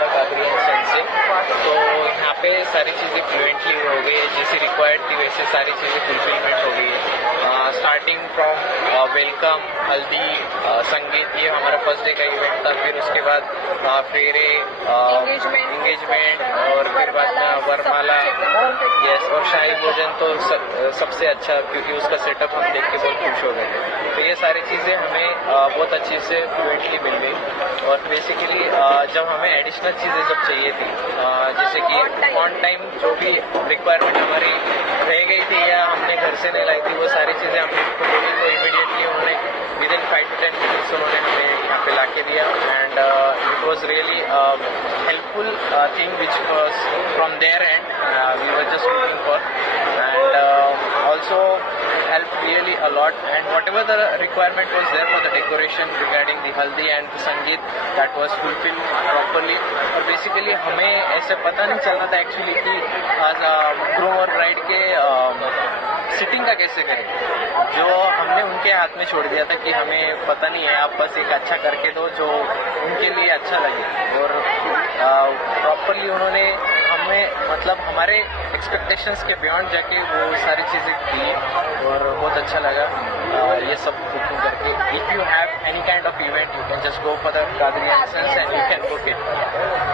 था कादरी एंड सन से, तो यहाँ पे सारी चीज़ें फ्लुएंटली हो गई, जैसी रिक्वायर्ड थी वैसे सारी चीज़ें फुलफिलमेंट हो गई है। स्टार्टिंग फ्रॉम वेलकम, हल्दी, संगीत, ये हमारा फर्स्ट डे का इवेंट था। फिर उसके बाद फेरे, इंगेजमेंट और फिर बाद में वरमाला, यस, और शाही भोजन तो सबसे अच्छा, क्योंकि उसका सेटअप हम देख के बहुत खुश हो गए। तो ये सारी चीज़ें हमें बहुत अच्छी से फ्लुएंटली मिल गई। और बेसिकली जब हमें एडिशनल चीज़ें जब चाहिए थी, जैसे कि ऑन टाइम जो भी रिक्वायरमेंट हमारी रह गई थी या हमने घर से नहीं लाई थी, वो सारी चीज़ें हमने उनको बोली, तो इमीडिएटली उन्होंने विदिन 5 to 10 minutes उन्होंने हमें यहाँ पे ला के दिया। And it was really helpful thing which was from their end we were just looking for, and also helped really a lot. And whatever the requirement was there for the decoration regarding the haldi and the sangeet, that was fulfilled properly. और basically हमें ऐसे पता नहीं चल रहा था actually कि आज ग्रूम और ब्राइड के सिटिंग का कैसे करें, जो हमने उनके हाथ में छोड़ दिया था कि हमें पता नहीं है, आप बस एक अच्छा करके दो जो उनके लिए अच्छा लगे। और प्रॉपरली उन्होंने हमें, मतलब हमारे एक्सपेक्टेशंस के बियॉन्ड जाके वो सारी चीज़ें की, और बहुत अच्छा लगा ये सब बुकिंग करके। If you have any kind of event, you can just go for the Kadri and sons and you can book it.